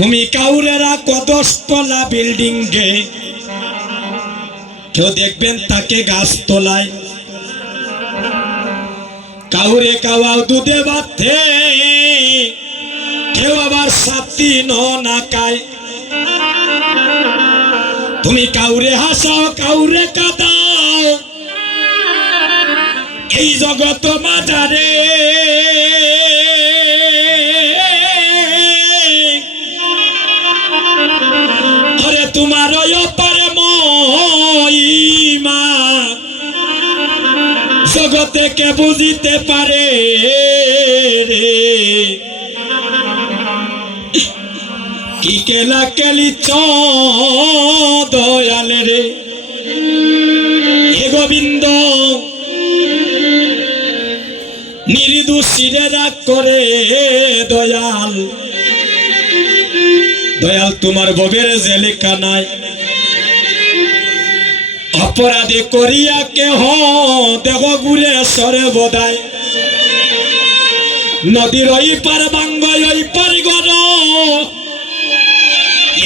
তুমি কাউরে রাখো 10 তলা বিল্ডিং গে, কেউ দেখবেন তাকে গাছ তোলায়। কাউরে কাওয়াও দুধে বাথে, কেউ আবার সাথী না খায়। তুমি কাউরে হাসাও কাউরে কাঁদাও, এই জগৎ মাঝারে আরে তোমার পারে মহিমা জগতে কে বুঝিতে পারে রে। কি কেলা কেলি দয়াল রে, হে গোবিন্দ নির্দোষীরে রাগ করে দয়াল। দয়াল তোমার ববের যে লেখা নাই, অপরাধী করিয়া কেহ দেহ ঘুরে সরে বদায়। নদীর ওই পার বাঙ্গ ওই পার গর,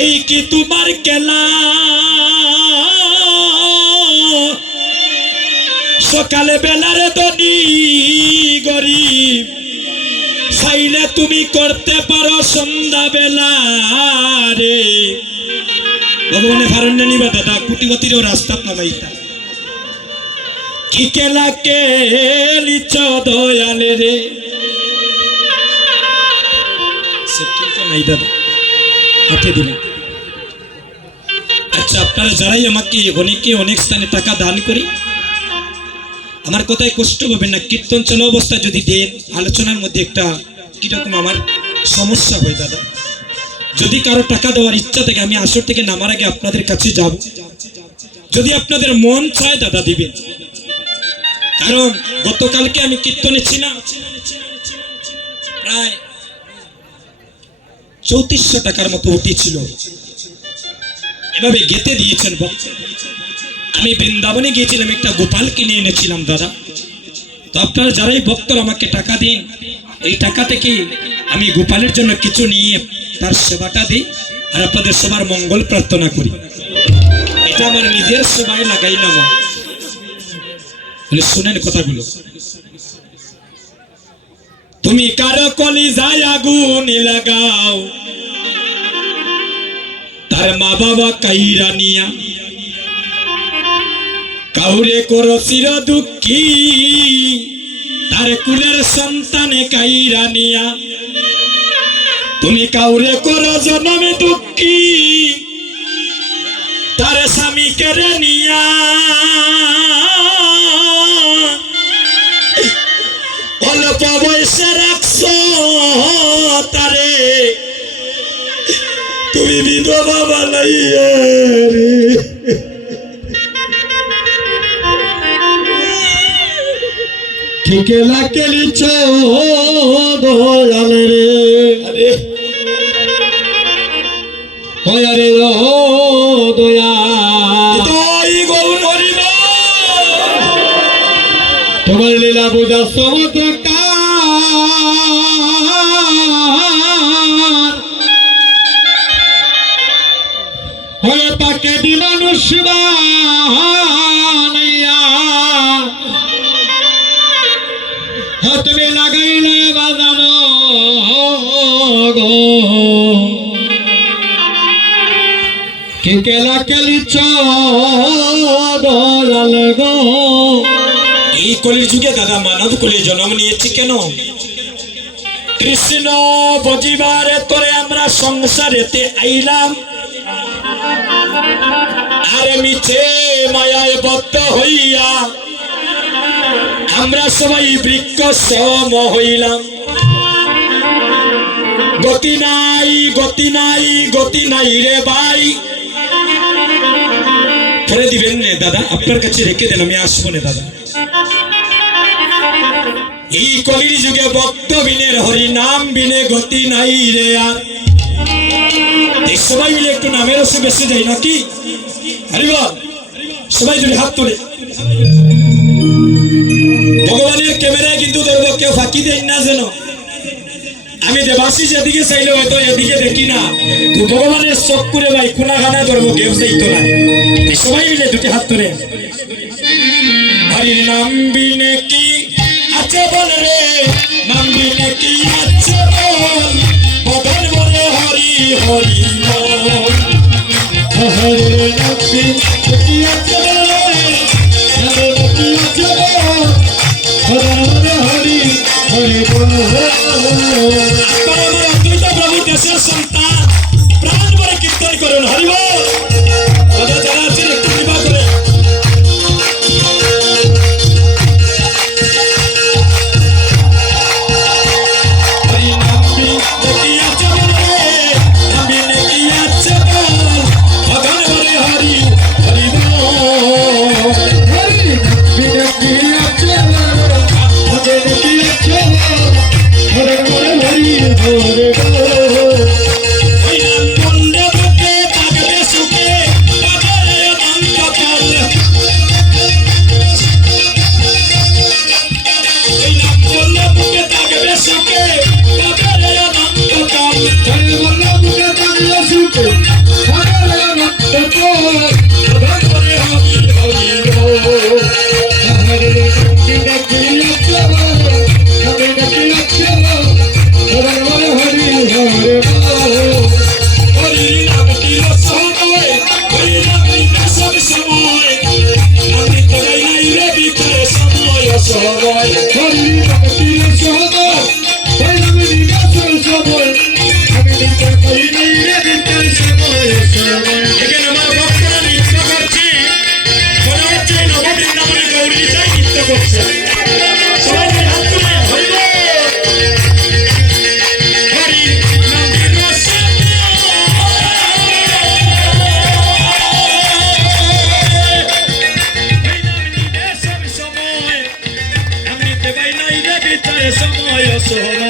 এই কি তোমার কেলা? সকালে বেলারে ধনী গরিব চাইলে তুমি করতে পারো সন্ধ্যা বেলা রে। ভগবানের ভারণ্য নিবা দাদা, কোটি গতিরও রাস্তা নামাইতা। কি কেলা কে লিচ দয়ালে রে, নাই দাদা হাতে দিলেন। আচ্ছা, আপনারা যারাই আমাকে অনেকে অনেক স্থানে টাকা দান করি, আমার কথায় কষ্ট পাবেন না। কীর্তন চলা অবস্থা যদি দেন, আলোচনার মধ্যে একটা কিরকম আমার সমস্যা হয় দাদা। যদি কারো টাকা দেওয়ার ইচ্ছা থাকে, আমি আসর থেকে নামার আগে আপনাদের কাছে যাব। যদি আপনাদের মন চায় দাদা দিবেন, কারণ গতকালকে আমি কীর্তনে ছিলাম, প্রায় 3400 টাকার মতো উঠেছিল, এভাবে গেতে দিয়েছেন। আমি বৃন্দাবনে গিয়েছিলাম, একটা গোপাল কিনে এনেছিলাম দাদা। তো আপনারা যারাই ভক্তরা আমাকে টাকা দিন, এই টাকা থেকে আমি গোপালের জন্য কিছু নিয়ে তার সেবাটা দিই, আর আপনাদের সবার মঙ্গল প্রার্থনা করি। এটা আমার নিজের সেবায় লাগাই না মা, শুনেন কথাগুলো। তুমি কারো কলিজায় আগুন লাগাও, তার মা বাবা কাইরা নিয়া, কাউরে করো চির দুঃখী, তার কুলের সন্তানে কাইরা নিয়া। তুমি কাউরে করো জনমে দুঃখী, তার স্বামী কেড়ে নিয়া। অল্প বয়সে রাখছো তারে, তুমি বিধবা বানাইয়া রে। কি কেলা কেলিছ দয়াল রে, আরে হয় রে ও দয়াল। তাই গৌর হরিব তোমার লীলা বুঝা চমৎকার, হয়ে তাকে দিল মানুষ বানাইয়া। তুমি লাগাইলে বাজানো গো, কি কেলা কেলিছ দয়াল গো। এই কলির যুগে দাদা মানব কুলে জন্ম নিয়েছি কেন? কৃষ্ণ বজিবারে তোরে আমরা সংসারেতে আইলাম, আরে মিছে মায়ায় বদ্ধ হইয়া আমরা সবাই বৃক্ষ সম হইলাম। গতি নাই গতি নাই গতি নাই রে ভাই। ফেলে দিবেন না দাদা, আপনার কাছে রেখে দেন, আমি আসবো না দাদা। এই কলির যুগে ভক্ত বিনের হরি নাম বিনে গতি নাই রে। আর সবাই মিলে একটু নামের রসে বেসে যাই নাকি? আরে বল, সবাই যদি হাত তোলে। ভগবানের ক্যামেরায় কিন্তু ধরবো, কেউ ফাঁকি দেন না যেন। আমি দেবাশিস এদিকে চাইলে হয়তো এদিকে দেখি না, তো ভগবানের চোখ করে ভাই কোনাখানা ধরবো কেউ চাইতো না। সবাই মিলে দুটি হাত ধরে হরির নাম বিনে কি আছে বল রে, নাম বিনে কি আছে বল, বদন বলে হরি হরি বল। হরির নাম বিনে কি আছে বল রে, নাম বিনে কি আছে বল, বদন বলে হরি হরি বল। প্রভু দেশের সন্তান প্রাণ ভরে কীর্তন করুন হরি বল। যারা আছেন একটু কৃপা করে সময়